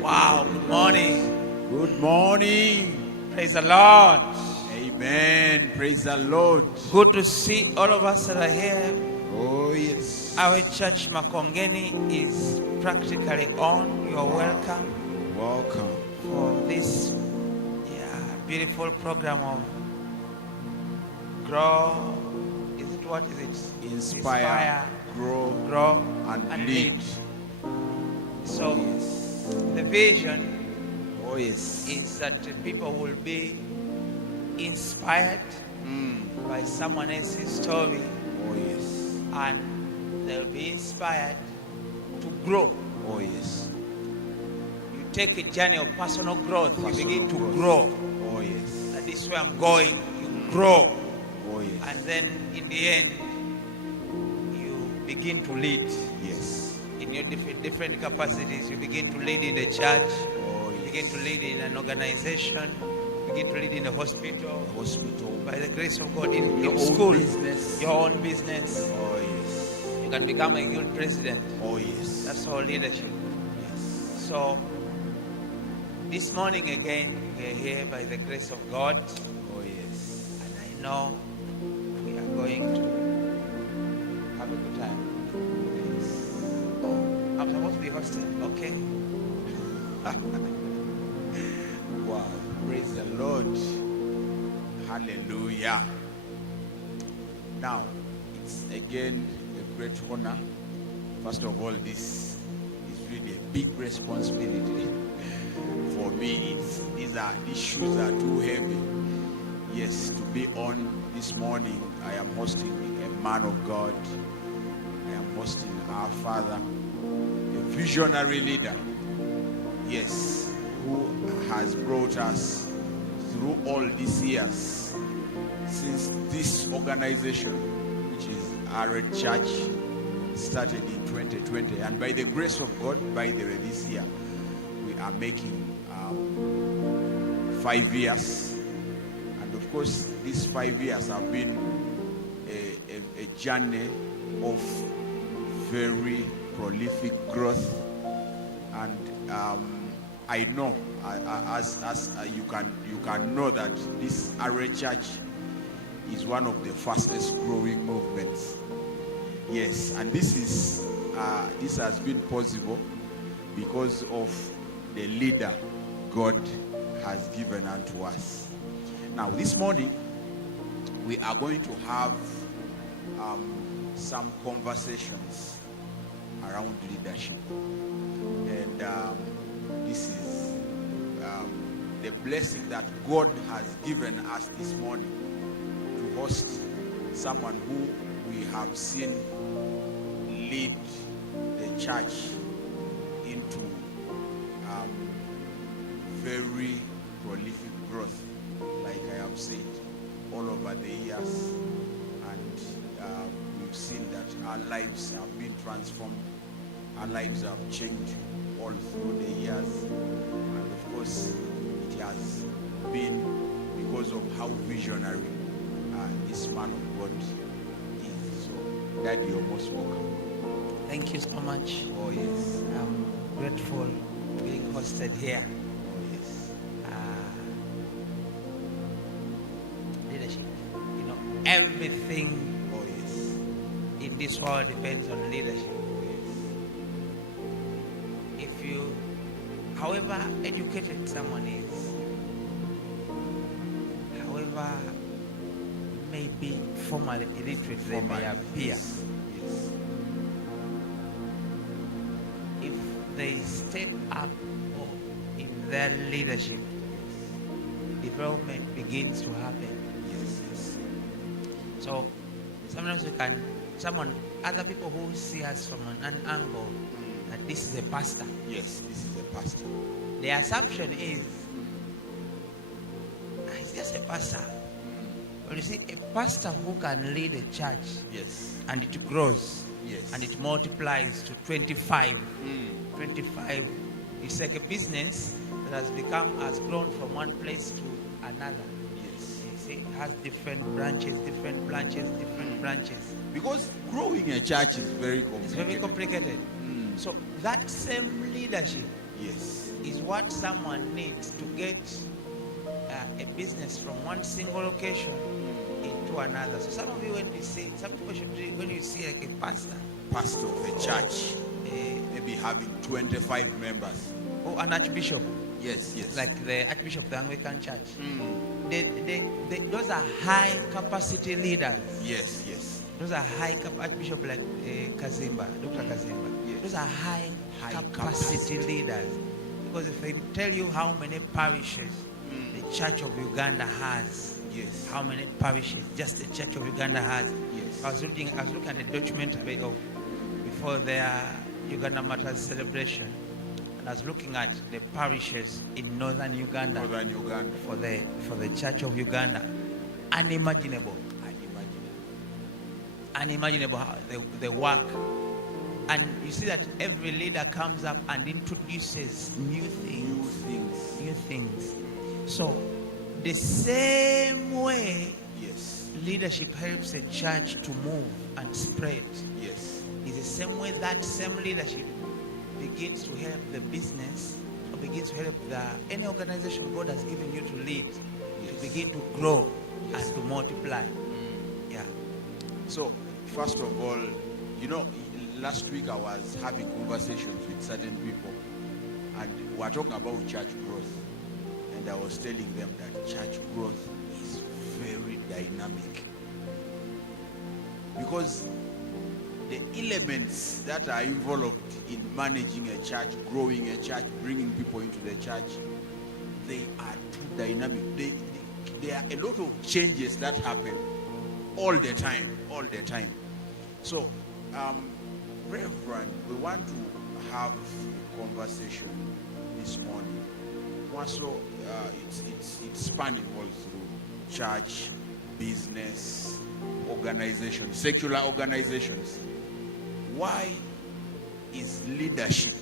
Wow, good morning. Good morning. Praise the Lord. Amen. Praise the Lord. Good to see all of us that are here. Oh, yes. Our church Makongeni is practically on. You're welcome Welcome. for this beautiful program of Grow. Is it what is it? Inspire, grow, and lead. So, yes. the vision is that people will be inspired by someone else's story. Oh, yes. And they'll be inspired to grow. Oh, yes. You take a journey of personal growth, you begin to growth. grow. Oh, yes. That this is where I'm going. You grow. Oh, yes. And then in the end, you begin to lead. Yes. In your different capacities, you begin to lead in the church. Oh, You begin to lead in an organization. You begin to lead in a hospital. By the grace of God, in Your own school, business. your own business. Oh, yes. You can become a guild president. Oh, yes. That's all leadership. Yes. So, this morning again, we are here by the grace of God. Oh, yes. And I know we are going to have a good time. Oh, I'm supposed to be hosted. Okay. Wow. Praise the Lord. Hallelujah. Now, it's again a great honor. First of all, this is really a big responsibility for me. These shoes are too heavy. Yes, to be on this morning, I am hosting a man of God. I am hosting our father, a visionary leader. Yes, who has brought us through all these years since this organization, which is Arete Church, started in 2020, and by the grace of God, by this year, we are making 5 years. And of course, these 5 years have been a journey of very prolific growth. And I know, as you can know, that this Arete Church is one of the fastest growing movements. Yes, and this has been possible because of the leader God has given unto us. Now, this morning we are going to have some conversations around leadership, and this is the blessing that God has given us this morning to host someone who we have seen lead the church into very prolific growth, like I have said, all over the years. And we've our lives have been transformed. Our lives have changed all through the years. And of course, it has been because of how visionary this man of God is. So, Daddy, you're most welcome. Thank you so much. Oh, yes. I'm grateful being hosted here. Oh, yes. Leadership. You know, everything Oh, yes. in this world depends on leadership. If you, however educated someone is, however maybe formally illiterate they may appear, Yes. Yes. if they step up in their leadership, development begins to happen. Yes. Yes. So sometimes other people who see us from an angle that this is a pastor, Yes. This is a pastor. the assumption is he's just a pastor. But you see, a pastor who can lead a church Yes. and it grows Yes. and it multiplies to 25. 25. It's like a business that has grown from one place to another. Yes. You see, it has different branches. Because growing a church is very complicated. It's very complicated. So that same leadership Yes. is what someone needs to get a business from one single location into another. So some of you, some people should do, when you see like a pastor, Pastor of a church, a, maybe having 25 members. or an archbishop, Yes. Yes. like the archbishop of the Anglican Church, those are high capacity leaders. Yes. Yes. Those are high archbishop like Kazimba, Dr. Kazimba. Yes. Those are high capacity capacity. leaders. Because if I tell you how many parishes the Church of Uganda has, Yes. how many parishes just the Church of Uganda has. Yes. I was looking at a documentary before their Uganda Matters celebration, and I was looking at the parishes in northern Uganda Northern Uganda. for the Church of Uganda. Unimaginable how they work. And you see that every leader comes up and introduces new things. So the same way Yes. leadership helps a church to move and spread Yes. is the same way that same leadership begins to help the business, or begins to help any organization God has given you to lead to begin to grow and to multiply. Yeah. So, first of all, last week I was having conversations with certain people, and we were talking about church growth. And I was telling them that church growth is very dynamic. Because the elements that are involved in managing a church, growing a church, bringing people into the church, they are too dynamic. There are a lot of changes that happen all the time. So, Reverend, we want to have a conversation this morning. Also, it's spanning all through church, business, organizations, secular organizations. Why is leadership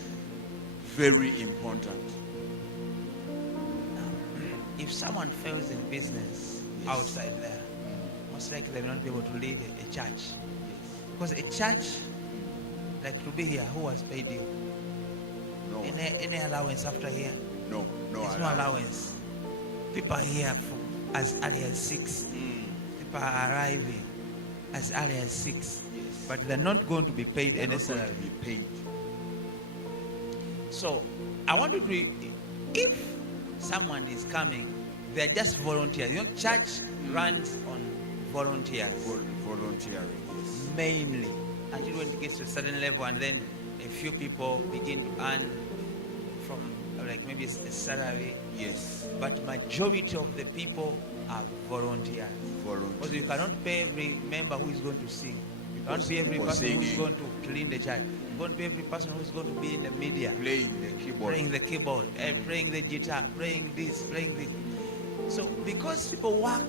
very important? If someone fails in business outside there, most likely they will not be able to lead a church. Because a church, like to be here, who has paid you? No. Any allowance after here? No There's no allowance. People are here from as early as 6. People are arriving as early as 6. Yes. But they're not going to be paid They're any not going salary. to be paid. So I want to do, if someone is coming, they're just volunteers. Church runs on volunteers. Volunteering, yes. Mainly. Until when it gets to a certain level, and then a few people begin to earn from like maybe a salary. Yes. But majority of the people are volunteers. Because you cannot pay every member who is going to sing. You can't pay every person who is going to clean the church. You can't pay every person who is going to be in the media. Playing the keyboard. Playing the guitar, playing this. So because people work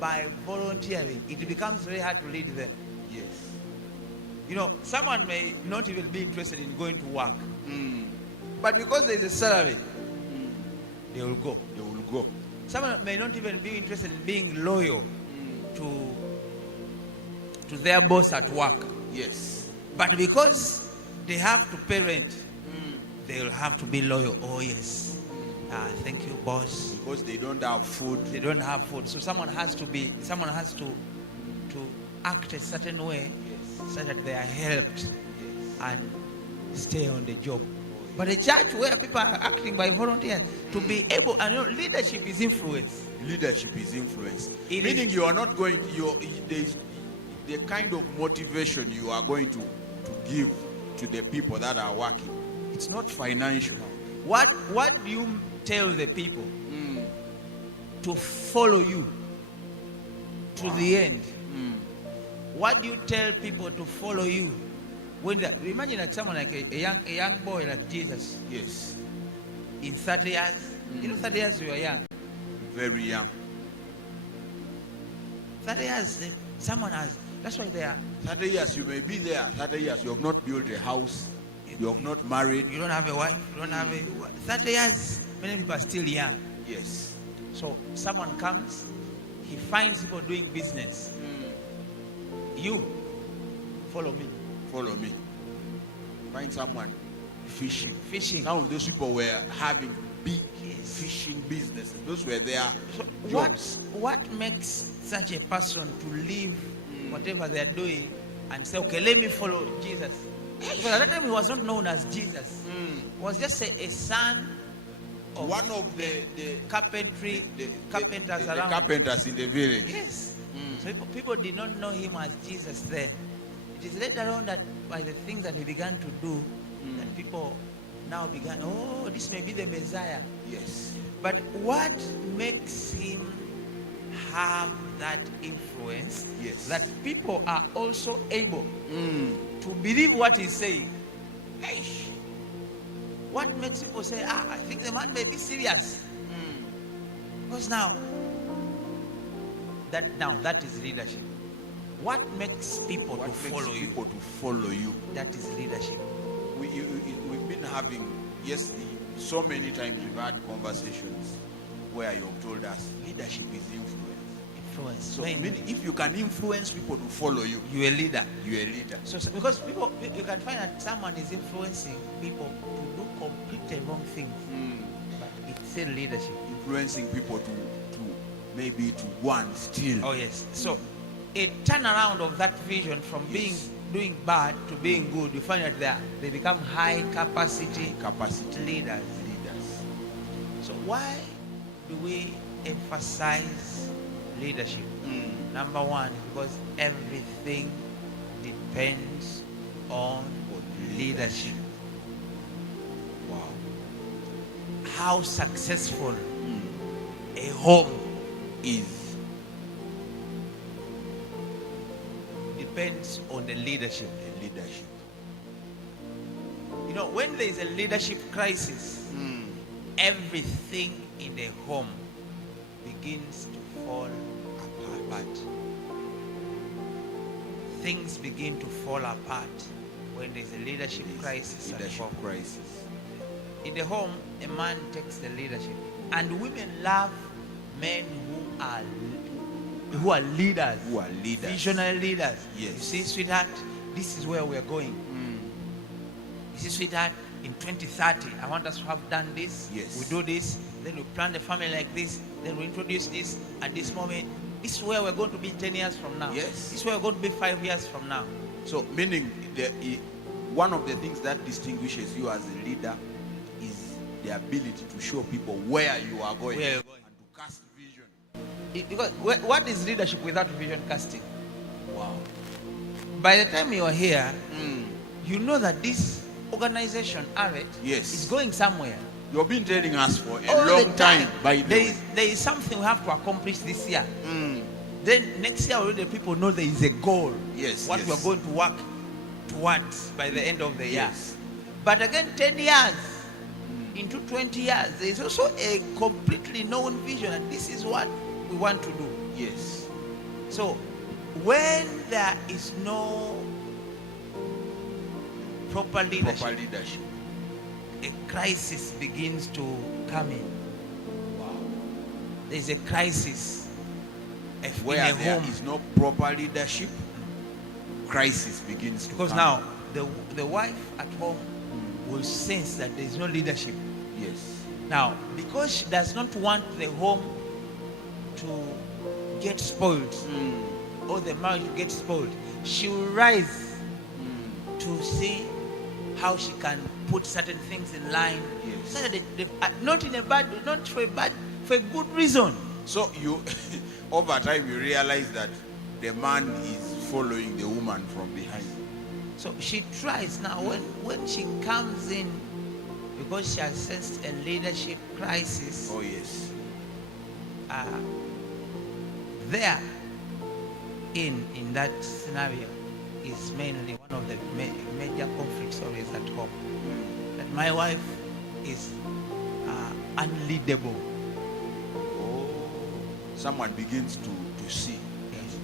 by volunteering, it becomes very hard to lead them. Yes. You know, someone may not even be interested in going to work, but because there is a salary, they will go. They will go. Someone may not even be interested in being loyal to their boss at work, Yes. but because they have to pay rent, they will have to be loyal. Oh yes, thank you, boss. Because they don't have food. They don't have food, so someone has to act a certain way, so that they are helped and stay on the job. But a church where people are acting by volunteers to be able, and you know, leadership is influence. Leadership is influence. It Meaning is- you are not going to, there is the kind of motivation you are going to give to the people that are working. It's not financial. What do you tell the people to follow you to the end? What do you tell people to follow you? Imagine like someone like a young boy like Jesus Yes. in 30 years. You know, 30 years you are young. Very young. 30 years, someone has. That's why they are. 30 years you may be there. 30 years you have not built a house. You have not married. You don't have a wife. You don't have a. 30 years. Many people are still young. Yes. So someone comes, he finds people doing business. You follow me. Follow me. Find someone fishing. Fishing. Some of those people were having big Yes. fishing businesses. Those were their So jobs. what makes such a person to leave whatever they are doing and say, okay, let me follow Jesus? Because at that time he was not known as Jesus. He was just a son of One of the carpenters the around. carpenters in the village. Yes. So people did not know him as Jesus then. It is later on that by the things that he began to do, that people now began, oh, this may be the Messiah. Yes. But what makes him have that influence, Yes. that people are also able to believe what he's saying? Hey, what makes people say, I think the man may be serious? Because now that is leadership. What makes people What to makes follow you? people to follow you? That is leadership. We've been having, so many times we've had conversations where you've told us leadership is influence. Influence. So When meaning if you can influence people to follow you, you're a leader. you're a leader. So because people, you can find that someone is influencing people to do completely wrong things, but it's still leadership. Influencing people to maybe to go and steal. Oh yes. So a turnaround of that vision from doing bad to being good, you find that they become high capacity leaders. So why do we emphasize leadership? Number one, because everything depends on leadership. Wow. How successful a home Is depends on the leadership. a leadership. You know, when there is a leadership crisis, everything in the home begins to fall apart. Things begin to fall apart when there is a leadership crisis. Leadership at home. crisis. In the home, a man takes the leadership, and women love men who are leaders, Who are leaders. visionary leaders. Yes. You see, sweetheart, this is where we are going. You see, sweetheart, in 2030, I want us to have done this. Yes. We do this, then we plan the family like this, then we introduce this at this moment. This is where we're going to be 10 years from now. Yes. This is where we're going to be 5 years from now. So meaning one of the things that distinguishes you as a leader is the ability to show people where you are going, Where you're going. and to cast vision. Because what is leadership without vision casting? Wow. By the time you are here, you know that this organization, Arete, Yes. is going somewhere. You've been telling us for a All long the time. By the way. there is something we have to accomplish this year. Then next year already people know there is a goal. Yes, What yes. we are going to work towards by the end of the year. Yes. But again, 10 years, into 20 years, there is also a completely known vision, and this is what we want to do. Yes. So when there is no proper leadership, proper leadership. a crisis begins to come in. Wow. There is a crisis Where in a there home. is no proper leadership, crisis begins to Because come. now the wife at home will sense that there is no leadership. Yes. Now, because she does not want the home to get spoiled or the marriage to get spoiled, she will rise to see how she can put certain things in line. Yes. So that not in a bad, not for a bad, for a good reason. So you, over time, you realize that the man is following the woman from behind. So she tries now when she comes in, because she has sensed a leadership crisis. Oh yes. There in that scenario is mainly one of the major conflicts always at home. That my wife is unleadable. Oh, someone begins to see. Yes.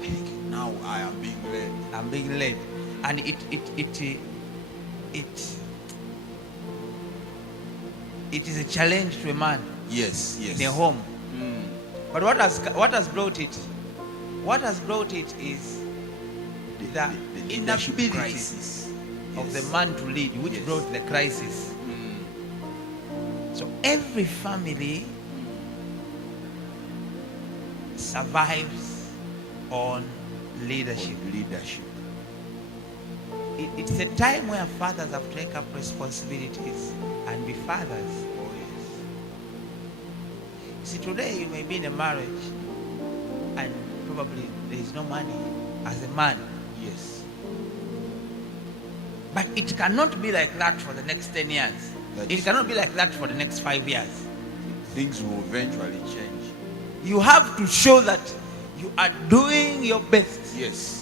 I think now I am being led. I'm being led, and it is a challenge to a man Yes, yes. in a home. But what has brought it? What has brought it is the leadership inability crisis of the Yes. man to lead, which Yes. brought the crisis. So every family survives on leadership. Leadership. It's a time where fathers have to take up responsibilities and be fathers. Oh yes. See, today you may be in a marriage and probably there is no money as a man. Yes. But it cannot be like that for the next 10 years. It cannot be like that for the next 5 years. Things will eventually change. You have to show that you are doing your best. Yes.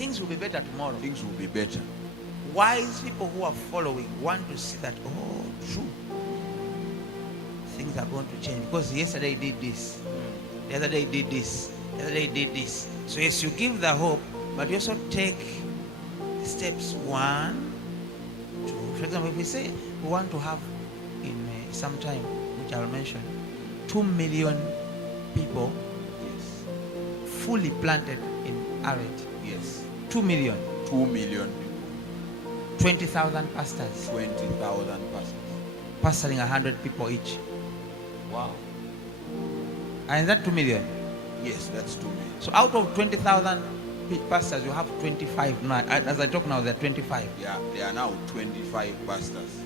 Things will be better tomorrow. Things will be better. Wise people who are following want to see that, oh, true. Things are going to change because yesterday did this. The other day did this. The other day did this. So yes, you give the hope, but you also take steps 1, 2. For example, if we say we want to have in some time, which I'll mention, 2 million people Yes. fully planted in Arete. Yes. 2 million. 2 million people. 20,000 pastors 20,000 pastors. pastoring 100 people each. Wow. And that 2 million. Yes, that's 2 million. So out of 20,000 pastors, you have 25 now. As I talk now, there are 25. Yeah, there are now 25 pastors.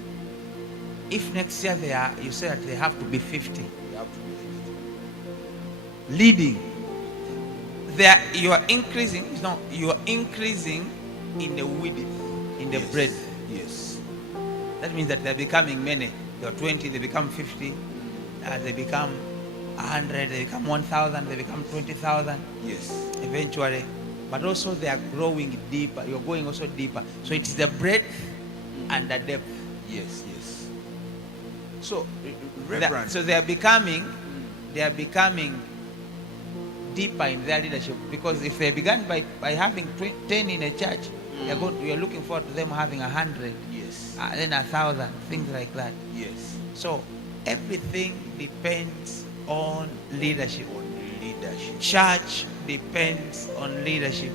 If next year you say that they have to be 50 They have to be 50. leading, you are increasing. No, you are increasing in the width, in the Yes. breadth. Yes. That means that they're becoming many. They are 20, they become 50, they become 100, they become 1,000, they become 20,000 Yes. eventually. But also they are growing deeper. You're going also deeper. So it is the breadth and the depth. Yes, yes. So, They Reverend. are becoming deeper in their leadership, because if they began by having 10 in a church, we are looking forward to them having 100, Yes. then 1,000, things like that. Yes. So everything depends on leadership. On leadership. Church depends on leadership.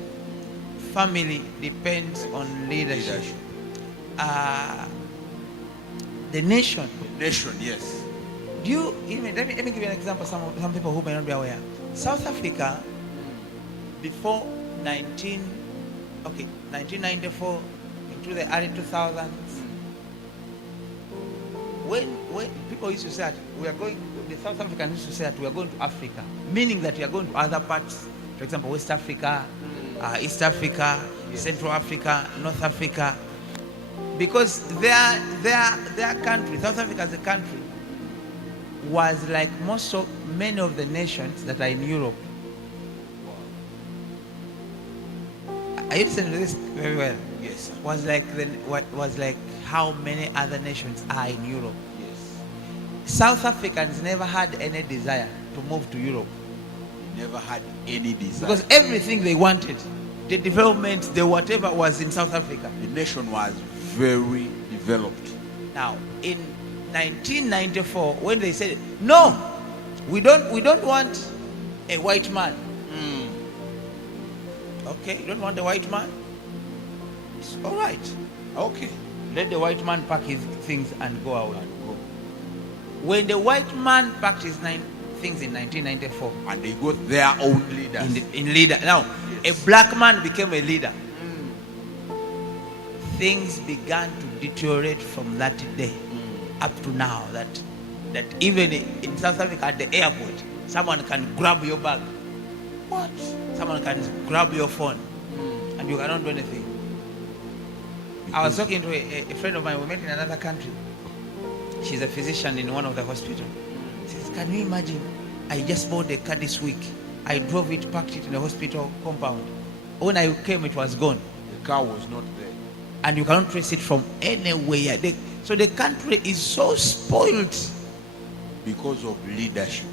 Family depends on leadership. The nation. Nation, yes. Let me give you an example. Some people who may not be aware. South Africa, before 1994 into the early 2000s, when people used to say that the South Africans used to say that we are going to Africa, meaning that we are going to other parts, for example, West Africa, East Africa, Yes. Central Africa, North Africa, because their country, South Africa as a country, was like many of the nations that are in Europe. Are you listening to this very well? Yes, sir. Was like how many other nations are in Europe. Yes. South Africans never had any desire to move to Europe, Never had any desire. because everything they wanted, the development, the whatever was in South Africa. The nation was very developed. Now, in 1994, when they said, no, we don't want a white man. Okay, you don't want a white man? It's all right. Okay. Let the white man pack his things and go out. When the white man packed his things in 1994, And they got their own leaders. in leader. Now, Yes. a black man became a leader. Things began to deteriorate from that day up to now. That even in South Africa at the airport, someone can grab your bag. What? Someone can grab your phone, and you cannot do anything. I was talking to a friend of mine. We met in another country. She's a physician in one of the hospitals. She says, can you imagine? I just bought a car this week. I drove it, parked it in the hospital compound. When I came, it was gone. The car was not there. And you cannot trace it from anywhere. So the country is so spoiled. Because of leadership.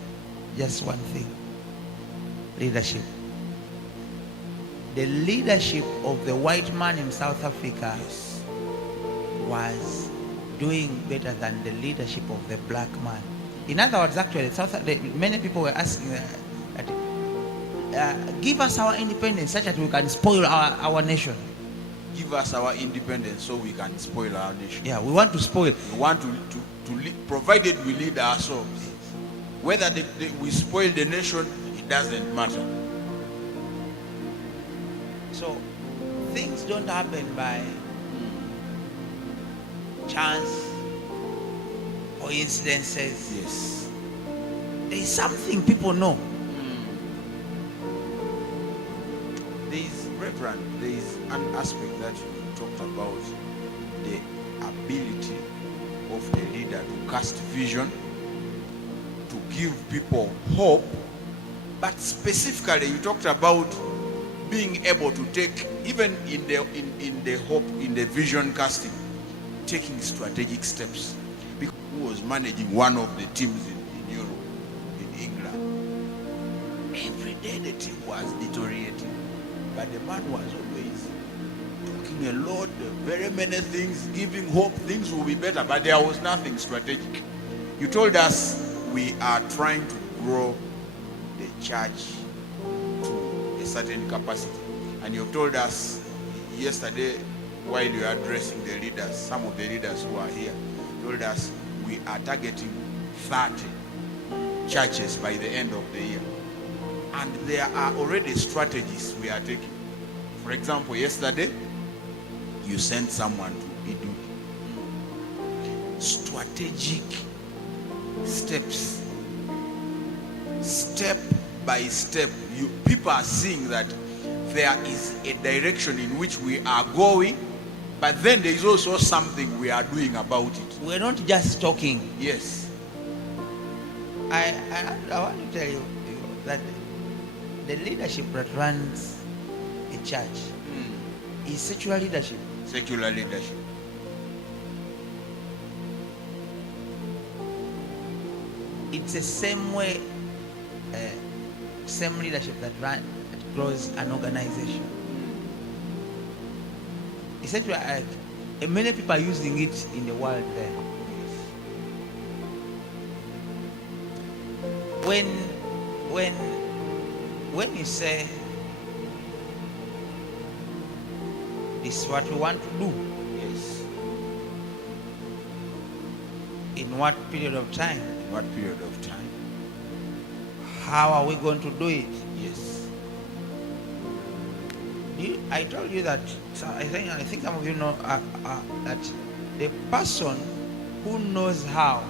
Just one thing. Leadership. The leadership of the white man in South Africa was doing better than the leadership of the black man. In other words, actually, many people were asking give us our independence such that we can spoil our nation. Give us our independence so we can spoil our nation. Yeah, we want to spoil. We want to lead, provided we lead ourselves. Whether we spoil the nation, it doesn't matter. So things don't happen by chance, coincidences. Yes. There is something people know. There is, Reverend, there is an aspect that you talked about, the ability of the leader to cast vision, to give people hope, but specifically you talked about being able to take, even in the hope, in the vision casting, taking strategic steps. Because he was managing one of the teams in Europe, in England. Every day the team was deteriorating, but the man was always talking a lot, very many things, giving hope, things will be better, but there was nothing strategic. You told us we are trying to grow the church to a certain capacity, and you told us yesterday while you were addressing the leaders, some of the leaders who are here, told us we are targeting 30 churches by the end of the year. And there are already strategies we are taking. For example, yesterday, you sent someone to Idu. Strategic steps. Step by step. People are seeing that there is a direction in which we are going, but then there is also something we are doing about it. We're not just talking. Yes. I want to tell you that the leadership that runs a church is secular leadership. Secular leadership. It's the same way, same leadership that grows an organization. It's actually many people are using it in the world there. When you say this is what we want to do, Yes. in what period of time, In what period of time? how are we going to do it? Yes. I told you that. So I think some of you know that the person who knows how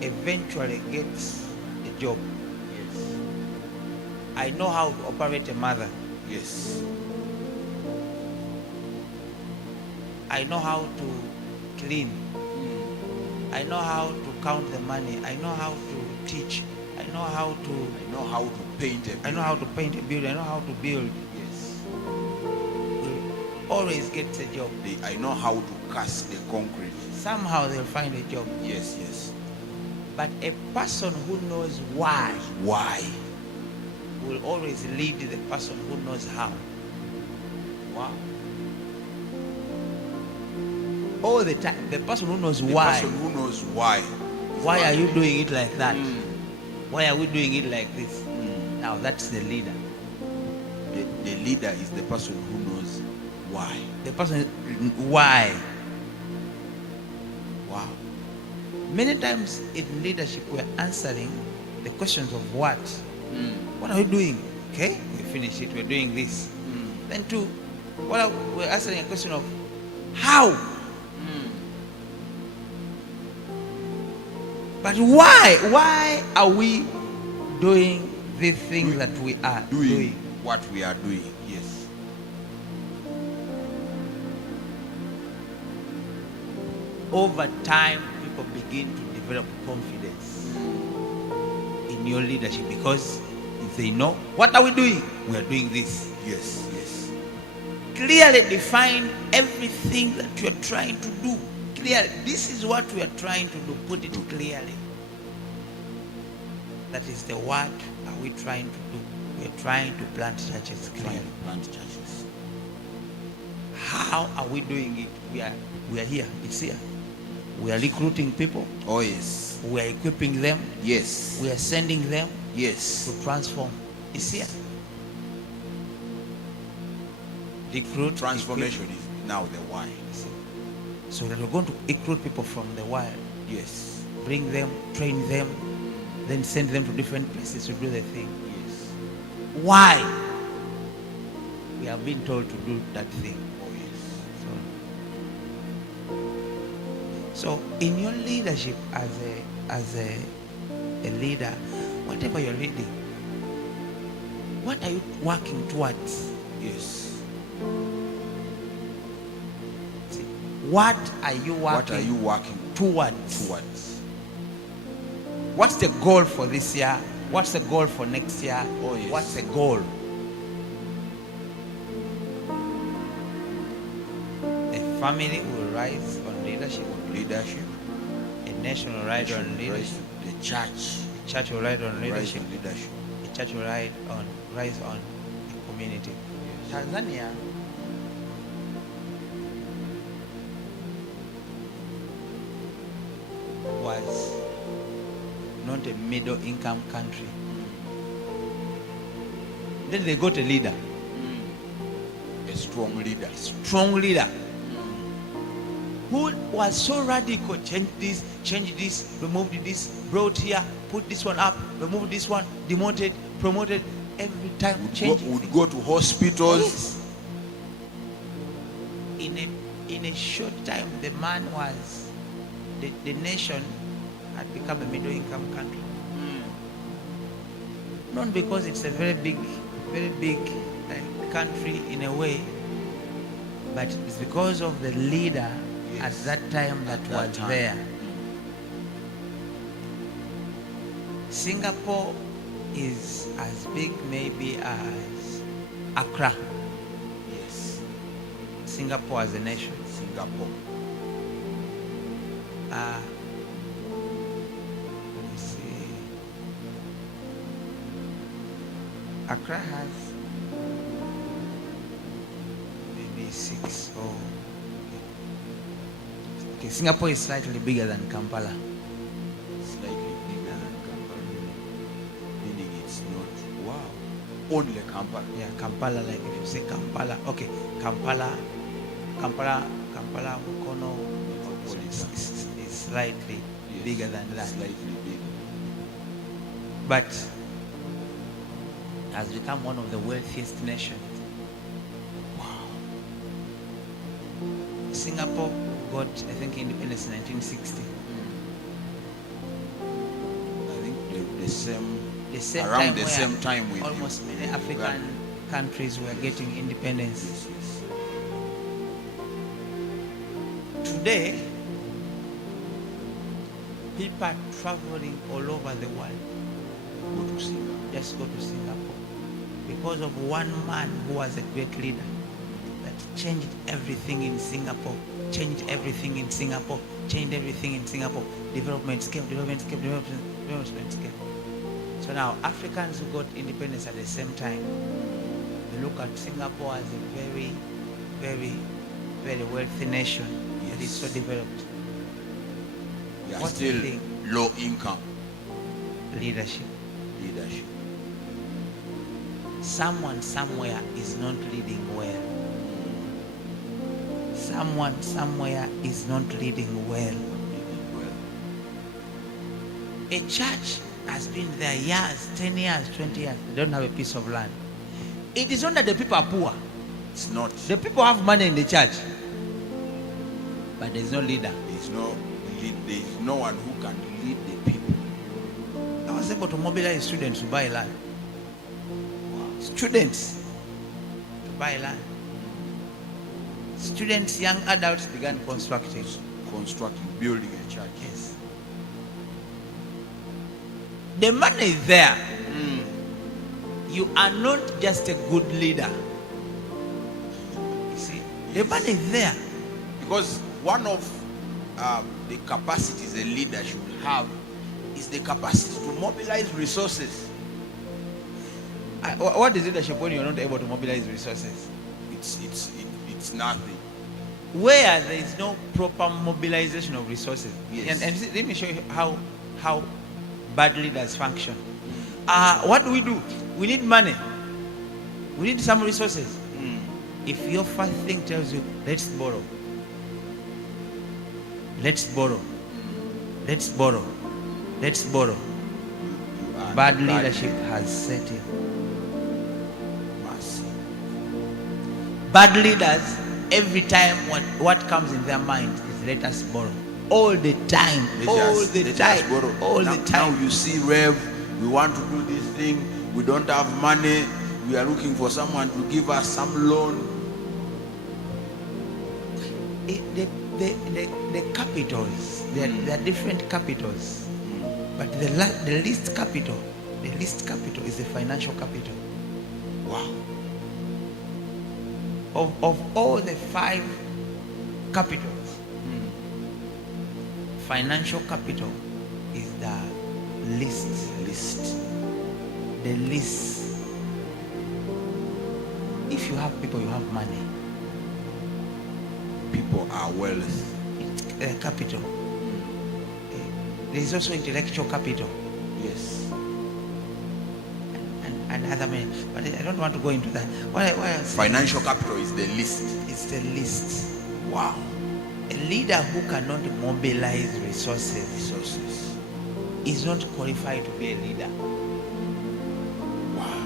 eventually gets a job. Yes. I know how to operate a mother. Yes. I know how to clean. I know how to count the money. I know how to teach. I know how to. I know how to paint a I know how to paint a building. I know how to build. Yes. Will always gets a job. I know how to cast the concrete. Somehow they'll find a job. Yes, yes. But a person who knows why, Why? will always lead the person who knows how. Wow. All the time, the person who knows The why. person who knows why. Why are you doing it like that? Mm. Why are we doing it like this? Mm. Now that's the leader. The leader is the person who knows why. The person, why? Wow. Many times in leadership, we're answering the questions of what. Mm. What are we doing? Okay, we finish it. We're doing this. Mm. Then two, we're answering a question of how. Mm. But why? Why are we doing the things that we are doing? What we are doing, yes. Over time, people begin to develop confidence in your leadership because if they know, what are we doing? We are doing this. Yes, yes. Clearly define everything that you are trying to do. Clearly, this is what we are trying to do. Put it clearly. That is the what are we trying to do? We are trying to plant churches clearly. Plant churches. How are we doing it? We are here. It's here. We are recruiting people. Oh yes. We are equipping them. Yes. We are sending them Yes. to transform. It's here. Recruit. Transformation equip. is now the why. So that we're going to recruit people from the wild. Yes. Bring them, train them, then send them to different places to do the thing. Yes. Why? We have been told to do that thing. Oh yes. So in your leadership as a leader, whatever you're leading, what are you working towards? Yes. See, what are you working What are you working towards? towards? What's the goal for this year? What's the goal for next year? Oh, yes. What's the goal? A family will rise on leadership. Leadership. A nation will rise on leadership. The church. A church will rise on Rise leadership. on leadership. A church will rise on a community. Tanzania was not a middle income country. Then they got a leader, A strong leader. strong leader, who was so radical. Change this, removed this, brought here, put this one up, removed this one, demoted, promoted, every time changing. Would go to hospitals. Yes. In a short time, the man was, the nation had become a middle income country. Not because it's a very big country in a way, but it's because of the leader at that time that was there. Singapore is as big maybe as Accra. Yes. Singapore as a nation. Singapore. Let me see. Accra has maybe 6 or okay. Singapore is slightly bigger than Kampala. Slightly bigger than Kampala. Meaning it's not, wow, only Kampala. Yeah, Kampala, like if you say Kampala, okay, Kampala, Mukono is slightly Yes, bigger than that. Slightly bigger. But has become one of the wealthiest nations. Wow. Singapore got, I think, independence in 1960. I think the same, Around around the the same time with almost you. many African countries were getting independence. Yes, yes. Today, people are traveling all over the world. Go to Singapore. Just go to Singapore because of one man who was a great leader that changed everything in Singapore. Changed everything in Singapore. Changed everything in Singapore. Development came. So now Africans who got independence at the same time, we look at Singapore as a very, very, very wealthy nation that is so developed. We are What do you still think? low income Leadership. leadership. Someone somewhere is not leading well. Someone somewhere is not leading well. A church has been there years, 10 years, 20 years. They don't have a piece of land. It is not that the people are poor. It's not. The people have money in the church. But there is no leader. There is no one who can lead the people. I was able to mobilize students to buy land. Students to buy land. Students, young adults began constructing, building a church. Yes. The money is there. You are not just a good leader. You see, the money is there. Because one of the capacities a leader should have is the capacity to mobilize resources. What is leadership when you're not able to mobilize resources? It's nothing. Where there is no proper mobilization of resources. Yes. And let me show you how bad leaders function. What do? We need money. We need some resources. If your first thing tells you, let's borrow. Let's borrow. Let's borrow. Let's borrow. Bad leadership has set in. Bad leaders, every time what comes in their mind is let us borrow. All the time. All the time. Now you see, Rev, we want to do this thing. We don't have money. We are looking for someone to give us some loan. The capitals, there are different capitals. But the least capital is the financial capital. Wow. Of all the 5 capitals, financial capital is the least. The least. If you have people, you have money. People are wealth. It's capital. There is also intellectual capital. Yes. And other many, but I don't want to go into that. What Financial capital is the least. It's the least. Wow. A leader who cannot mobilize resources is not qualified to be a leader. Wow.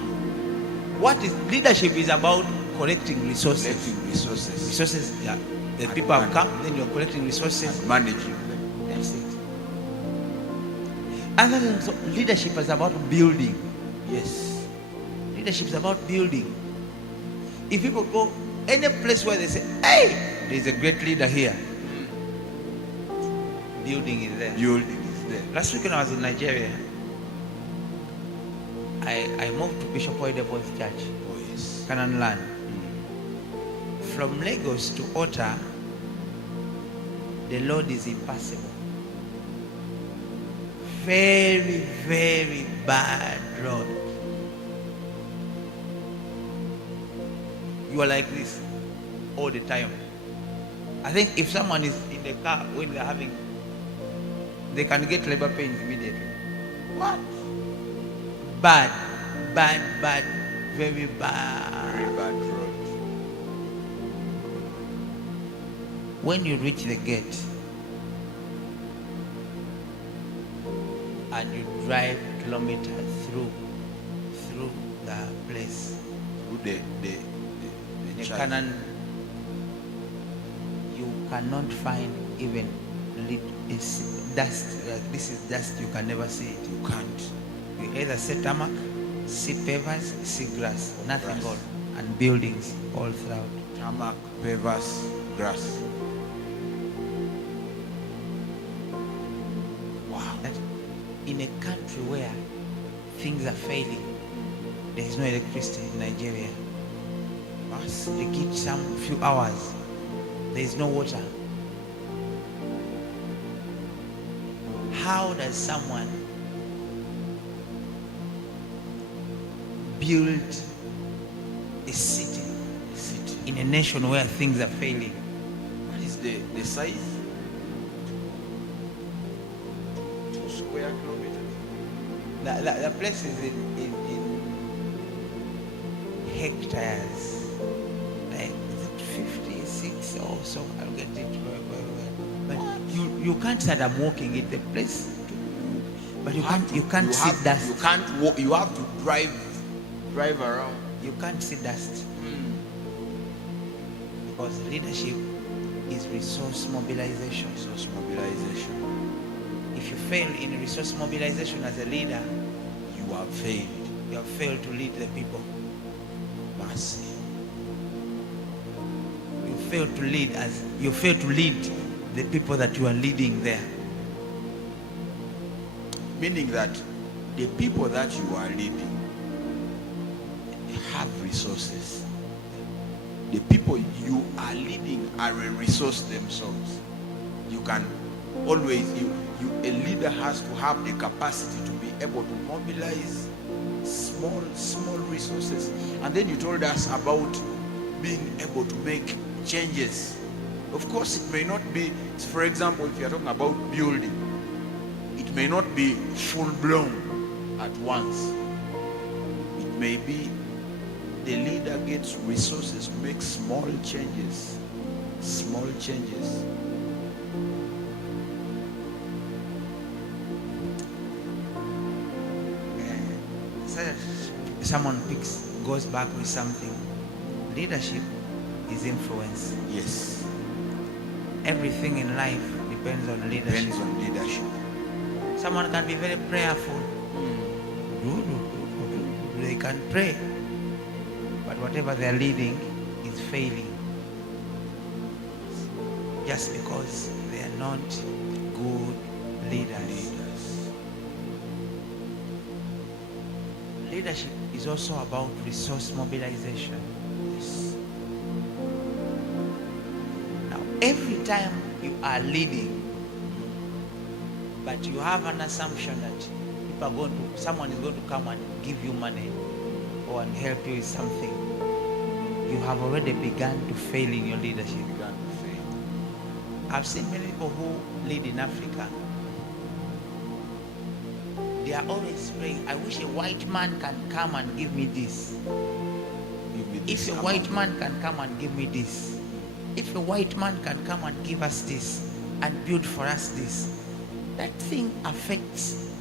What is leadership is about collecting resources. Resources. Yeah. The people have come, then you're collecting resources. And managing them. That's it. Other than so, leadership is about building. Yes. Leadership is about building. If people go any place where they say, hey, there's a great leader here, building is there. Last week when I was in Nigeria, I moved to Bishop Oyedepo's church. Oh yes. Canaan land. From Lagos to Ota, the road is impassable. Very, very bad road. You are like this all the time. I think if someone is in the car when they're having, they can get labor pains immediately. What? Bad, very bad. Very bad road. When you reach the gate and you drive kilometers through the place, The Canaan, you cannot find even dust. This is dust, you can never see it. You can't. You either see tarmac, see pavers, see grass, nothing all, and buildings all throughout. Tarmac, pavers, grass. Wow. That in a country where things are failing, there is no electricity in Nigeria. They get some few hours. There is no water. How does someone build a city in a nation where things are failing. What is the size? 2 square kilometers. The place is in hectares. Like, is it 56 or so? I'll get it well. But you can't start walking it. The place, but you can't see dust. You can't walk. You have to drive around. You can't see dust. Because leadership is resource mobilization. Resource mobilization. If you fail in resource mobilization as a leader, You have failed. you have failed to lead the people. Mercy. You fail to lead the people that you are leading there. Meaning that the people that you are leading have resources. The people you are leading are a resource themselves. You can always, a leader has to have the capacity to be able to mobilize small resources. And then you told us about being able to make changes. Of course, it may not be, for example, if you're talking about building, it may not be full-blown at once. It may be the leader gets resources to make small changes. Small changes. Someone goes back with something. Leadership is influence. Yes. Everything in life depends on leadership. Depends on leadership. Someone can be very prayerful. They can pray. But whatever they're leading is failing. Just because they are not good leaders. Leadership is also about resource mobilization. Yes. Now, every time you are leading, but you have an assumption that someone is going to come and give you money or and help you with something, you have already begun to fail in your leadership. I've seen many people who lead in Africa. They are always praying, I wish a white man can come and give me this. If a white man can come and give me this. If a white man can come and give us this and build for us this. That thing affects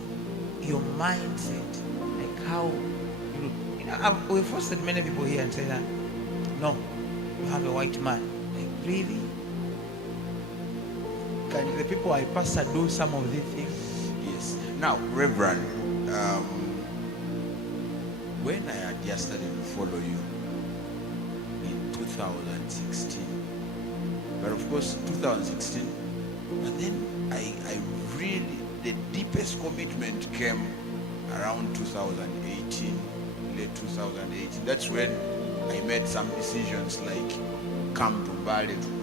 your mindset. Like how, we've hosted many people here and say that, no, you have a white man. Like, really? Can the people I pastor do some of these things? Yes. Now, Reverend, when I had just started to follow you in 2016, but of course 2016, and then I really, the deepest commitment came around 2018, late 2018. That's when I made some decisions like come to Bali to do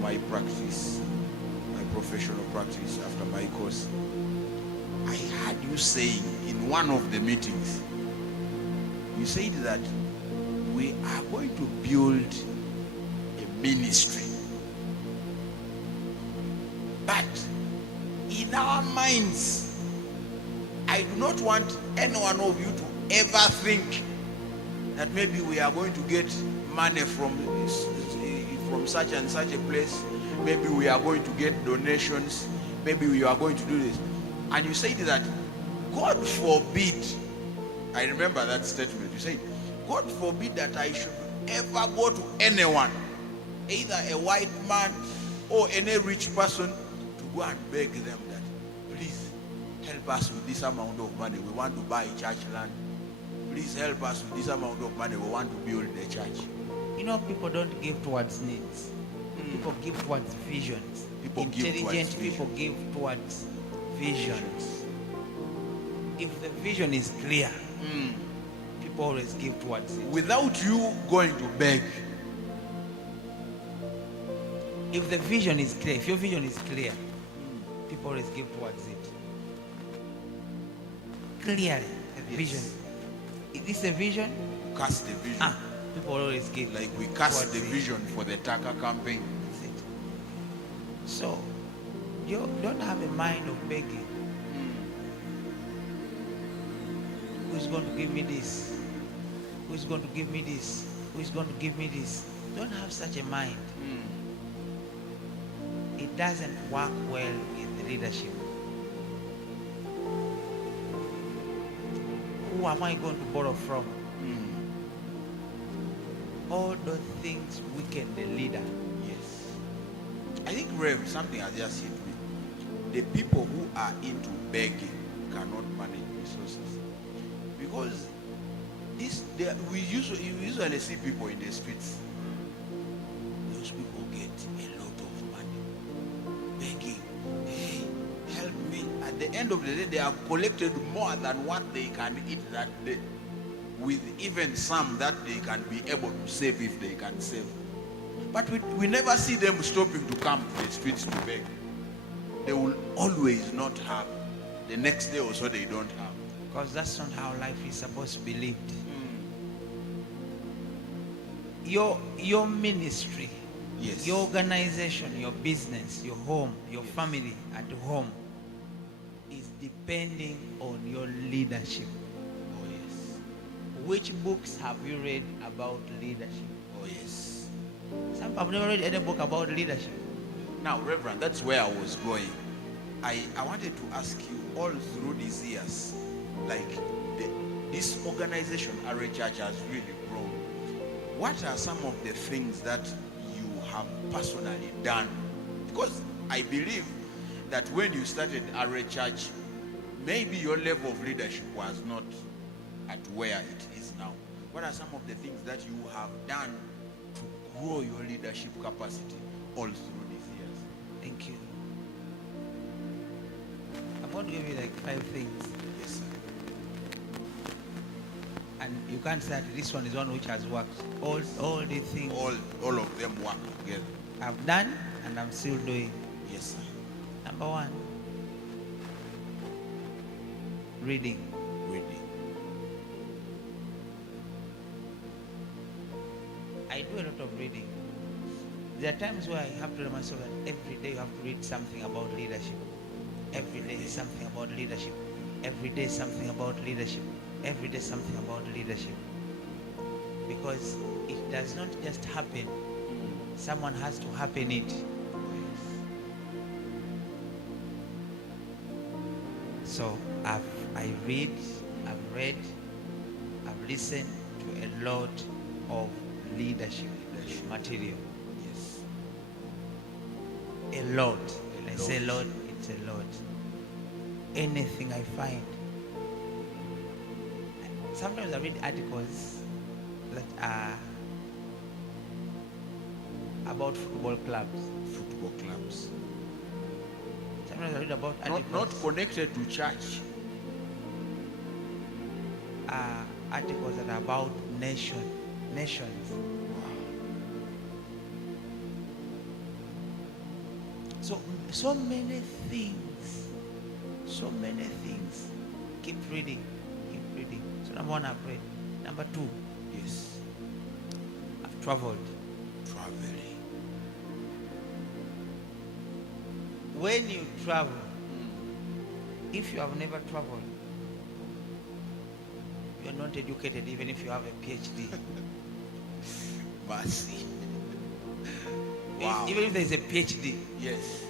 my practice, my professional practice after my course. I heard you saying in one of the meetings, you said that we are going to build a ministry. But in our minds, I do not want any one of you to ever think that maybe we are going to get money from such and such a place. Maybe we are going to get donations. Maybe we are going to do this. And you said that, God forbid, I remember that statement. You said, God forbid that I should ever go to anyone, either a white man or any rich person, to go and beg them that, please help us with this amount of money. We want to buy church land. Please help us with this amount of money. We want to build a church. People don't give towards needs. People give towards visions. Intelligent people give towards visions. If the vision is clear, people always give towards it. Without you going to beg. If the vision is clear, if your vision is clear, people always give towards it. Clearly, the vision. this a vision? Cast the vision. People always give. Like we cast towards the it. vision for the Taka campaign. That's it. So, you don't have a mind of begging. Who's going to give me this? Who's going to give me this? Who's going to give me this? Don't have such a mind. It doesn't work well in leadership. Who am I going to borrow from? All those things weaken the leader. Yes. I think, Rev, something has just hit me. The people who are into begging cannot manage resources. Because we usually see people in the streets. Those people get a lot of money. Begging. Hey, help me. At the end of the day, they have collected more than what they can eat that day. With even some that they can be able to save if they can save. But we never see them stopping to come to the streets to beg. They will always not have. The next day or so they don't have. Because that's not how life is supposed to be lived. Your ministry, Yes. your organization, your business, your home, your family at home is depending on your leadership. Oh yes. Which books have you read about leadership? Oh yes. Some people have never read any book about leadership. Now, Reverend, that's where I was going. I wanted to ask you, all through these years, like this organization, Arete Church, has really grown. What are some of the things that you have personally done? Because I believe that when you started Arete Church, maybe your level of leadership was not at where it is now. What are some of the things that you have done to grow your leadership capacity all through these years? Thank you. I'm going to give you like 5 things. Yes, sir. And you can't say that this one is one which has worked. All the things All of them work together. I've done and I'm still doing. Yes, sir. Number 1, reading. Reading. I do a lot of reading. There are times where I have to tell myself that every day you have to read something about leadership. Every day is something about leadership. Every day something about leadership. Every day something about leadership. Because it does not just happen. Someone has to happen it. So I read, I've read, I've listened to a lot of leadership material. Yes. A lot. When I say lot, it's a lot. Anything I find. Sometimes I read articles that are about football clubs. Football clubs. Sometimes I read about articles. Not connected to church. Articles that are about nations. So many things. Keep reading. So number 1, I've read. Number 2, Yes. I've traveled. Traveling. When you travel, if you have never traveled, you are not educated even if you have a PhD. Mercy. Wow. Even if there is a PhD, Yes.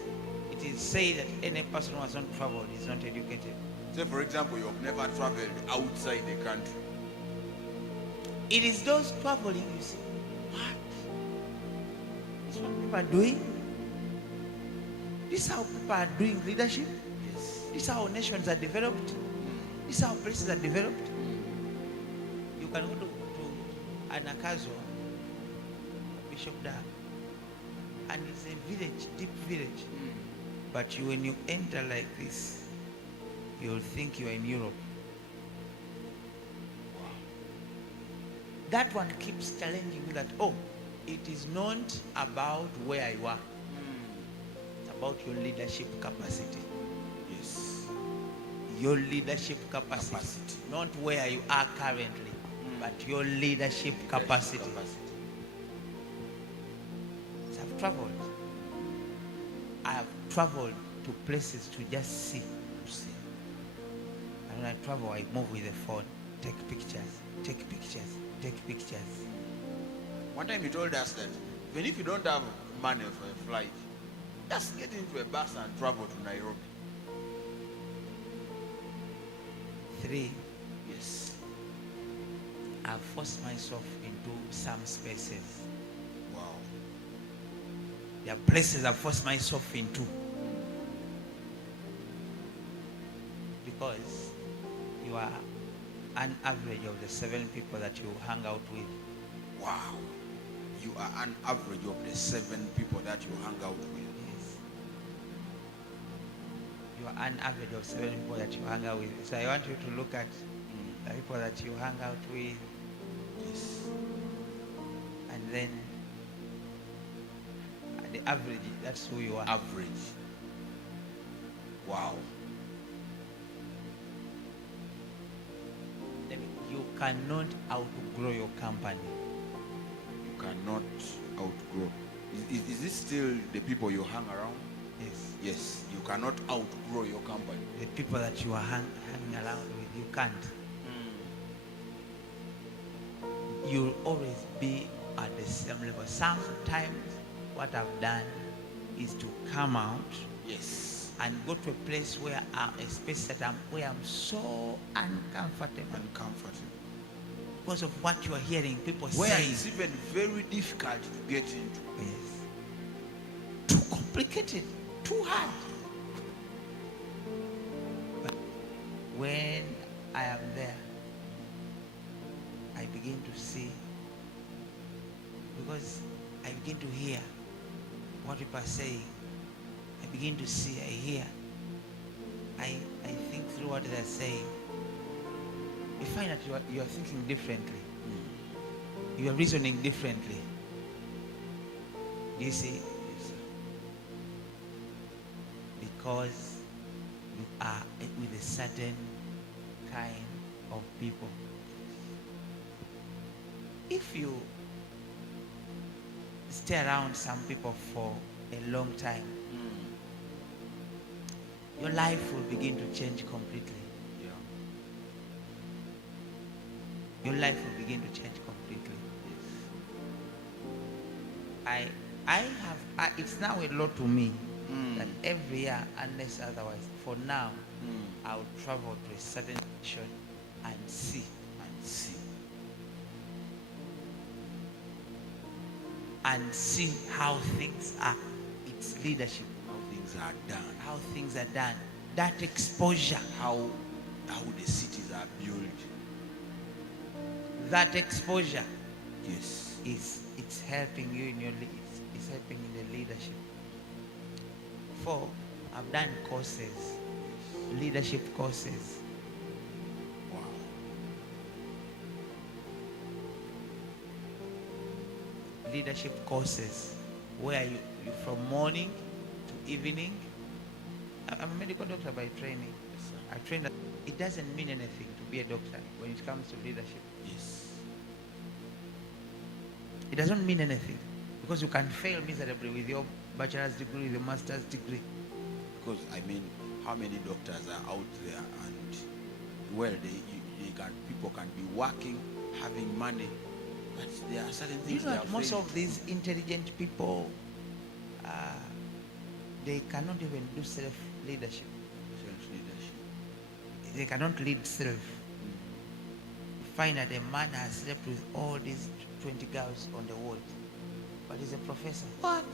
it is said that any person who has not traveled is not educated. Say, for example, you have never traveled outside the country. It is those traveling you see, what? This is what people are doing? This is how people are doing leadership? Yes. This is how nations are developed? This is how places are developed? You can go to Anakazo, Bishop Dar, and it's a village, deep village. But when you enter like this, you'll think you are in Europe. That one keeps challenging me that, it is not about where you are. It's about your leadership capacity. Yes. Your leadership capacity. Not where you are currently. but your leadership capacity. So I've traveled. I have traveled to places to just see. And when I travel, I move with the phone, take pictures. One time you told us that even if you don't have money for a flight, just get into a bus and travel to Nairobi. 3, Yes. I've forced myself into some spaces. Wow. There are places I've forced myself into. Because you are an average of the 7 people that you hang out with. Wow. You are an average of the 7 people that you hang out with. Yes. You are an average of 7 people that you hang out with. So I want you to look at the people that you hang out with. Yes. And then at the average, that's who you are. Average. Wow. You cannot outgrow your company. You cannot outgrow. Is this still the people you hang around? Yes. Yes. You cannot outgrow your company. The people that you are hanging around with, you can't. You'll always be at the same level. Sometimes what I've done is to come out Yes. and go to a place where a space that where I'm so uncomfortable because of what you are hearing people Where say. it's even very difficult to get into. Yes. Too complicated, too hard. But when I am there, I begin to see, because I begin to hear what people are saying. I begin to see, I hear. I think through what they're saying. You find that you are thinking differently. You are reasoning differently. Do you see? Because you are with a certain kind of people. If you stay around some people for a long time, your life will begin to change completely. Your life will begin to change completely. It's now a lot to me that every year, unless otherwise, for now, I will travel to a certain nation and see. And see how things are. It's leadership. How things are done. That exposure. How the cities are built. That exposure. Yes. It's helping you in your it's helping in the leadership. 4, I've done courses, leadership courses. Wow. Leadership courses where you from morning to evening. I'm a medical doctor by training. Yes, sir. I've trained. It doesn't mean anything to be a doctor when it comes to leadership. Yes. It doesn't mean anything because you can fail miserably with your bachelor's degree, with your master's degree. Because I mean, how many doctors are out there, and well, people can be working, having money, but there are certain things. You know that most of these intelligent people, they cannot even do self-leadership. They cannot lead self. You find that a man has slept with all these 20 girls on the ward, but he's a professor. What?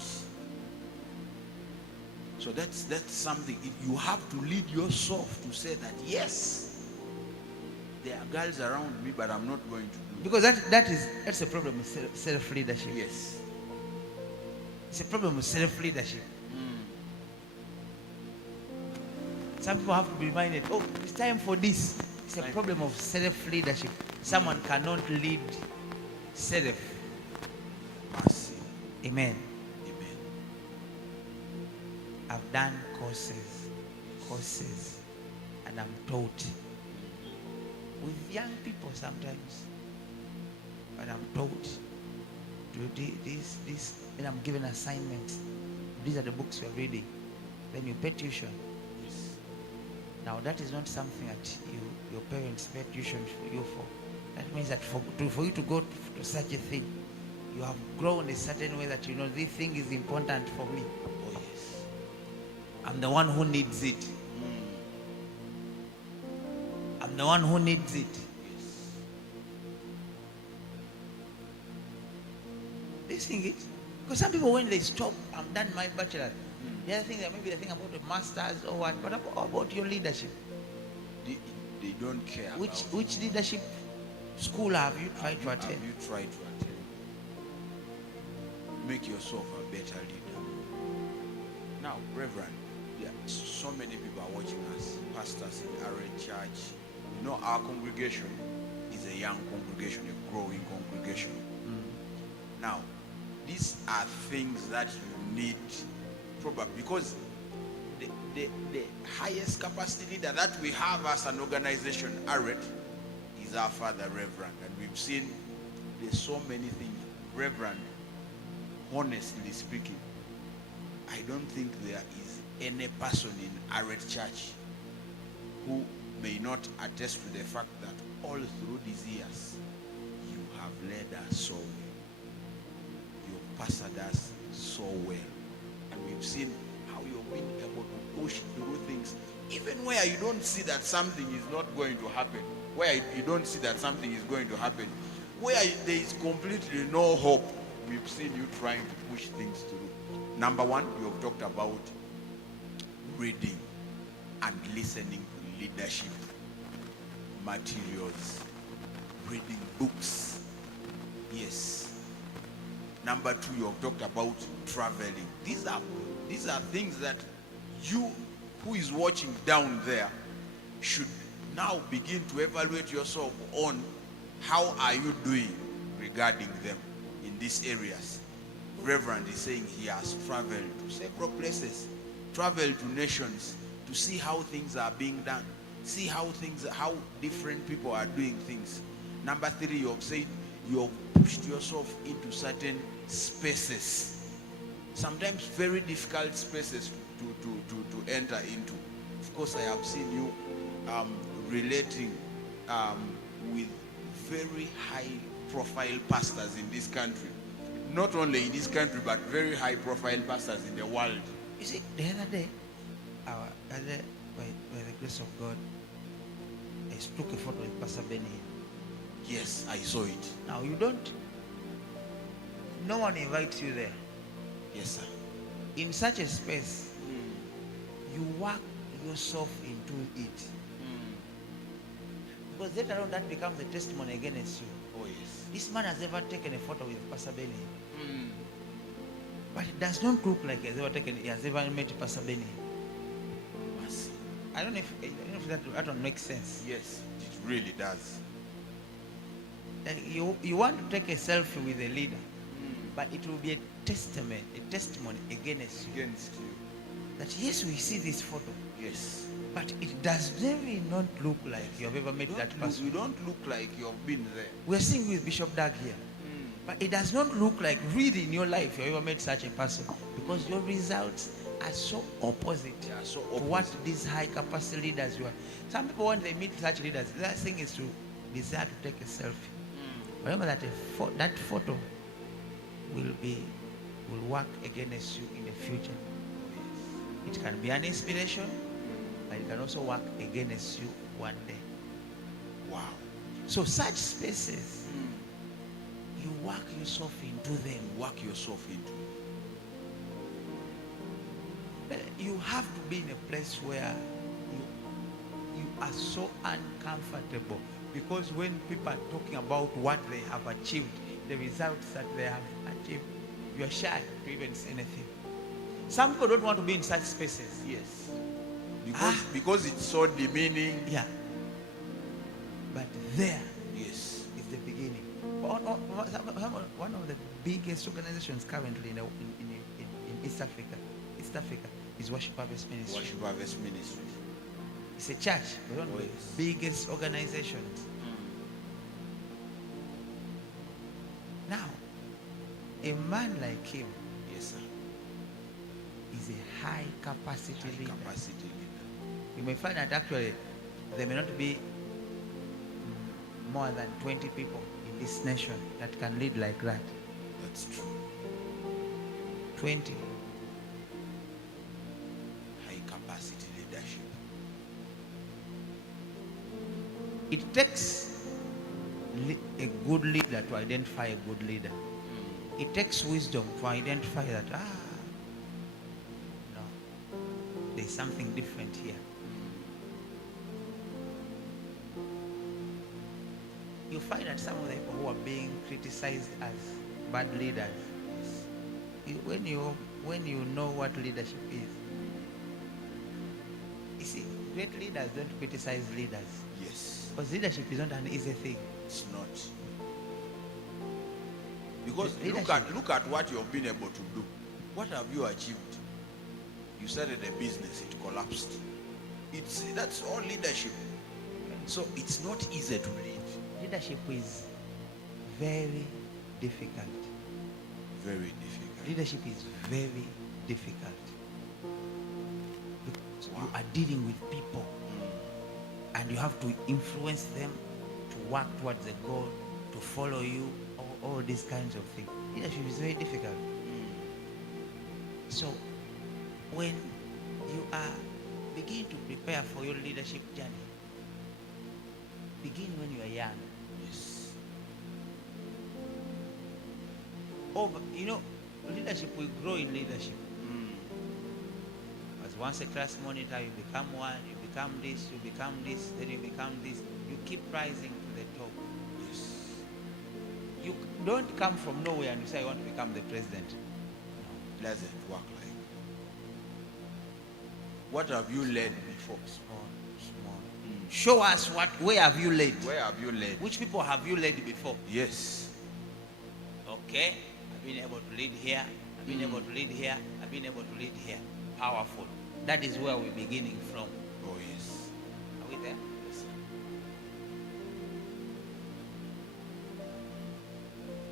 So that's something. You have to lead yourself to say that yes, there are girls around me, but I'm not going to do. Because that's a problem with self-leadership. Yes. It's a problem with self-leadership. Some people have to be reminded, oh, it's time for this. It's a problem of self-leadership. Someone cannot lead self. Mercy. Amen. Amen. I've done courses, and I'm taught with young people sometimes. taught. This, then I'm given assignments. These are the books you're reading. Then you pay tuition. Yes. Now that is not something that your parents pay tuition for you for. That means that for you to go to such a thing, you have grown a certain way that you know this thing is important for me. Oh yes. I'm the one who needs it. I'm the one who needs it. Yes. This thing is, because some people when they stop, I'm done my bachelor. The other thing that maybe they think about the masters or what, but about your leadership. They don't care. Which leadership school have you tried to attend? Have you tried to attend? Make yourself a better leader. Now, Reverend, so many people are watching us, pastors in Arete Church. You know, our congregation is a young congregation, a growing congregation. Now, these are things that you need, probably, because the highest capacity leader that we have as an organization, Arete, is our Father Reverend. And we've seen there's so many things. Reverend, honestly speaking, I don't think there is any person in Arete Church who may not attest to the fact that all through these years, you have led us so well. You've pastored us so well. And we've seen how you've been able to push through things, even where you don't see that something is not going to happen, where you don't see that something is going to happen, where there is completely no hope. We've seen you trying to push things through. Number one, you have talked about reading and listening to leadership materials, reading books. Yes. Number two, you have talked about traveling. These are things that you, who is watching down there, should now begin to evaluate yourself on how are you doing regarding them in these areas. Reverend is saying he has traveled to several places, traveled to nations to see how things are being done, see how different people are doing things. Number three, you have said you have pushed yourself into certain spaces, sometimes very difficult spaces to enter into. Of course, I have seen you relating with very high profile pastors in this country. Not only in this country, but very high profile pastors in the world. You see, the other day, by the grace of God, I took a photo with Pastor Benny. Yes, I saw it. Now no one invites you there. Yes, sir. In such a space, you work yourself into it. Because later on that becomes a testimony against you. Oh yes. This man has ever taken a photo with Pastor Benny. But it does not look like he has ever met Pastor Benny. I don't know if that one makes sense. Yes, it really does. You want to take a selfie with a leader, but it will be a testimony against you. That yes, we see this photo. Yes. But it does really not look like you have ever met that person. You don't look like you have been there. We are seeing with Bishop Doug here. But it does not look like really in your life you have ever met such a person, because your results are so opposite to what these high capacity leaders you are. Some people, when they meet such leaders, the last thing is to desire to take a selfie. Remember that that photo will work against you in the future. It can be an inspiration, but it can also work against you one day. Wow. So such spaces, you work yourself into them. Work yourself into. You have to be in a place where you are so uncomfortable, because when people are talking about what they have achieved, the results that they have achieved, you are shy to even say anything. Some people don't want to be in such spaces. Yes. Because it's so demeaning. Yeah. But there, yes, is the beginning. One of the biggest organizations currently in East Africa is Worship Harvest Ministry. Worship Harvest Ministry. It's a church, one of the biggest organizations. Now, a man like him Yes, sir. is a high capacity High leader. capacity leader. You may find that actually there may not be more than 20 people in this nation that can lead like that. That's true. 20. High capacity leadership. It takes a good leader to identify a good leader. It takes wisdom to identify that, no, there's something different here. You find that some of the people who are being criticized as bad leaders, when you know what leadership is, you see, great leaders don't criticize leaders. Yes. Because leadership is not an easy thing. It's not. Because Leadership. look at what you have been able to do. What have you achieved? You started a business, it collapsed. That's all leadership. So it's not easy to lead. Leadership is very difficult. Very difficult. Leadership is very difficult. Because you are dealing with people and you have to influence them to work towards a goal, to follow you, all these kinds of things. Leadership is very difficult. So when you are beginning to prepare for your leadership journey, begin when you are young. Yes. Leadership will grow in leadership. As once a class monitor, you become one, you become this, then you become this. You keep rising to the top. Yes. You don't come from nowhere and you say, I want to become the president. It doesn't work like. What have you led before? Small. Show us where have you led? Where have you led? Which people have you led before? Yes. Okay, I've been able to lead here, I've been able to lead here, I've been able to lead here. Powerful. That is where we're beginning from. Oh yes. Are we there? Yes, sir.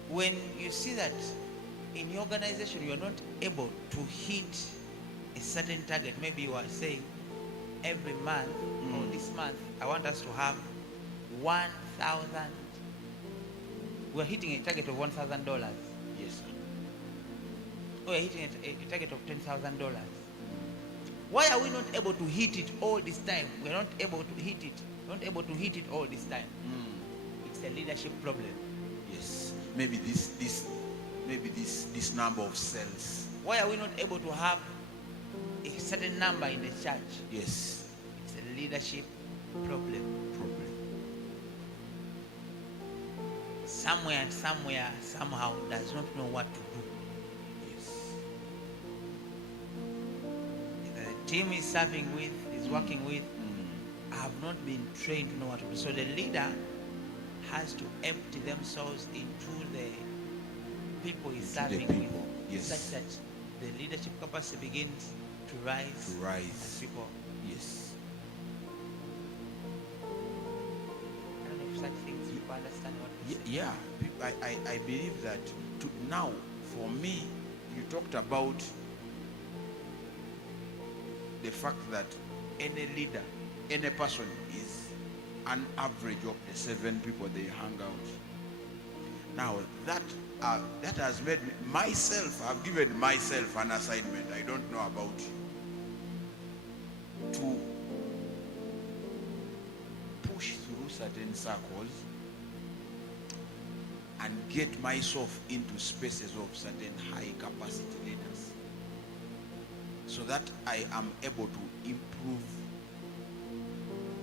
When you see that in your organization you are not able to hit a certain target, maybe you are saying every month or this month I want us to have 1,000. We're hitting a target of $1,000. Yes, sir. We're hitting a target of $10,000. Why are we not able to hit it all this time? We're not able to hit it all this time. It's a leadership problem. Yes. Maybe this number of cells. Why are we not able to have a certain number in the church? Yes. It's a leadership problem. Somewhere, somehow does not know what to do. Yes. The team is serving with, is working with, have not been trained to know what to do. So the leader has to empty themselves into the people he's serving with, yes. such that the leadership capacity begins to rise. As people. Yes. I don't know if such things people understand what we say. Yeah. I believe that now, for me, you talked about the fact that any leader, any person is an average of the 7 people they hang out. Now that has made myself, I've given myself an assignment, I don't know about you, to push through certain circles and get myself into spaces of certain high capacity leaders, so that I am able to improve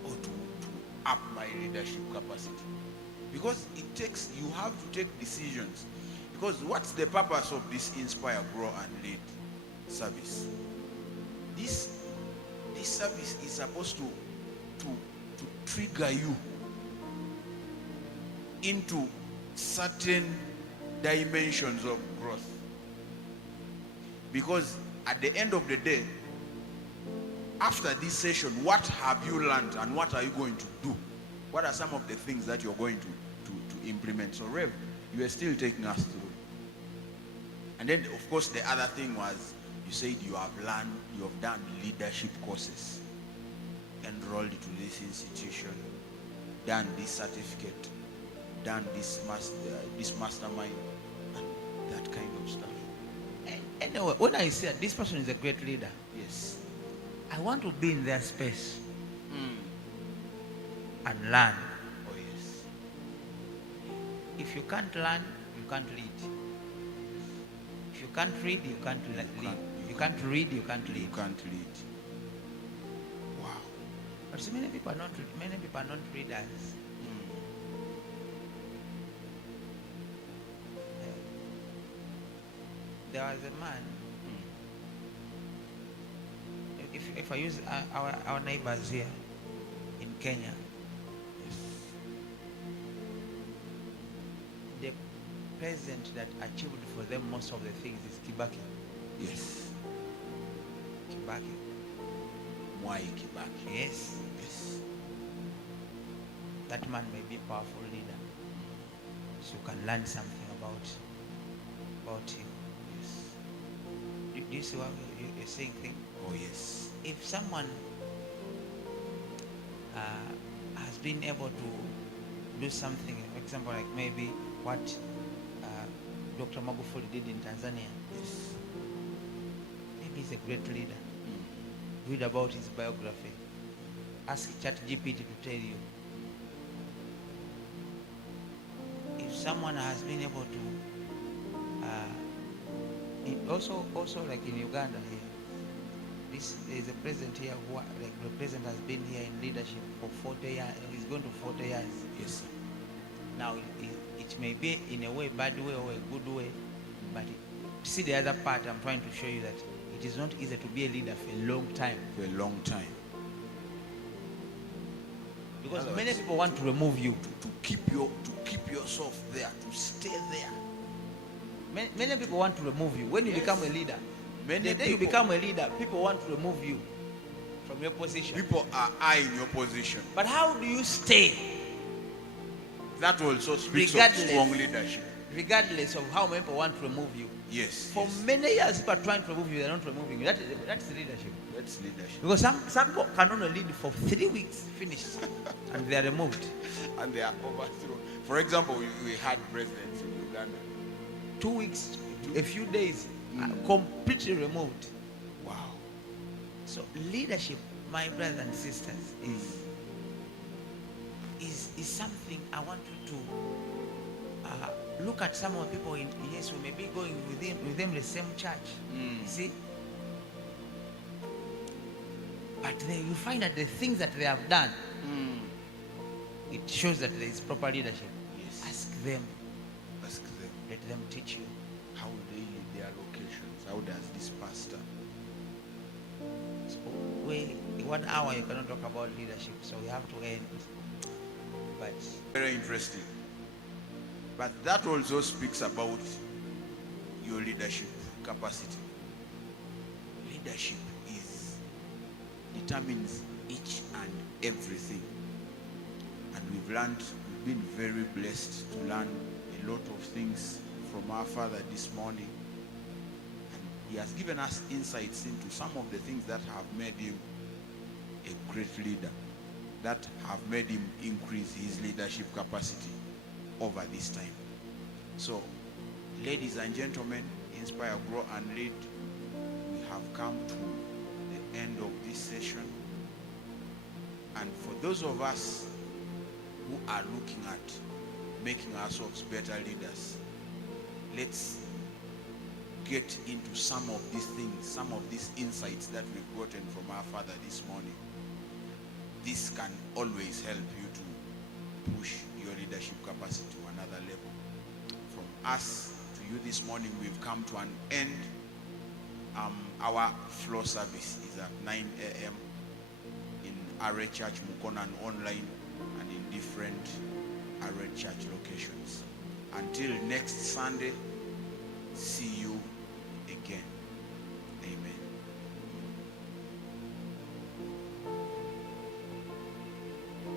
or to up my leadership capacity. Because you have to take decisions. Because what's the purpose of this Inspire, Grow and Lead service? This service is supposed to trigger you into certain dimensions of growth. Because at the end of the day, after this session, what have you learned and what are you going to do? What are some of the things that you're going to implement? So Rev, You were still taking us through. And then, of course, the other thing was, you said you have done leadership courses, enrolled to this institution, done this certificate, done this mastermind, and that kind of stuff. Anyway, when I say this person is a great leader, Yes. I want to be in their space and learn. Oh yes. If you can't learn, you can't lead. If you can't read, you can't lead. You can't read, you can't lead. You can't lead. Wow. But see, many people are not readers. There was a man. If I use our neighbors here in Kenya, the president that achieved for them most of the things is Kibaki. Yes. Kibaki. Mwai Kibaki. Yes. Yes. That man may be a powerful leader. So you can learn something about him. Yes. Do you see what you're saying thing? Oh yes. If someone has been able to do something, for example, like maybe what Dr. Magufuli did in Tanzania, Yes. maybe he's a great leader. Read about his biography. Ask ChatGPT to tell you. If someone has been able to, also like in Uganda here, there is a president here who, like the president has been here in leadership for 40 years. He's going to 40 years. Yes, sir. Now it may be in a way bad way or a good way, but see the other part. I'm trying to show you that it is not easy to be a leader for a long time. For a long time. Because many people want to remove you. To keep yourself there, to stay there. Many people want to remove you. When you become a leader, the day you become a leader, people want to remove you from your position. People are eyeing your position. But how do you stay? That also speaks of strong leadership. Regardless of how many people want to remove you. Yes. For many years, people are trying to remove you, they're not removing you. That's leadership. That's leadership. Because some people can only lead for 3 weeks, finished, and they are removed. And they are overthrown. For example, we had presidents in Uganda. 2 weeks, a few days, completely removed. Wow. So leadership, my brothers and sisters, is something I want you to look at. Some of the people yes, we may be going with them the same church. You see? But you find that the things that they have done, it shows that there is proper leadership. Yes. Ask them. Ask them. Let them teach you. How they lead their locations. How does this pastor? So 1 hour you cannot talk about leadership, so we have to end. But Very interesting. But that also speaks about your leadership capacity. Leadership determines each and everything. And we've been very blessed to learn a lot of things from our Father this morning. And he has given us insights into some of the things that have made him a great leader, that have made him increase his leadership capacity over this time. So, ladies and gentlemen, Inspire, Grow and Lead, we have come to the end of this session. And for those of us who are looking at making ourselves better leaders, let's get into some of these things, some of these insights that we've gotten from our Father this morning. This can always help you to push your leadership capacity to another level. From us to you this morning, we've come to an end. Our floor service is at 9 a.m. in Arete Church, Mukona, and online, and in different Arete Church locations. Until next Sunday, see you again.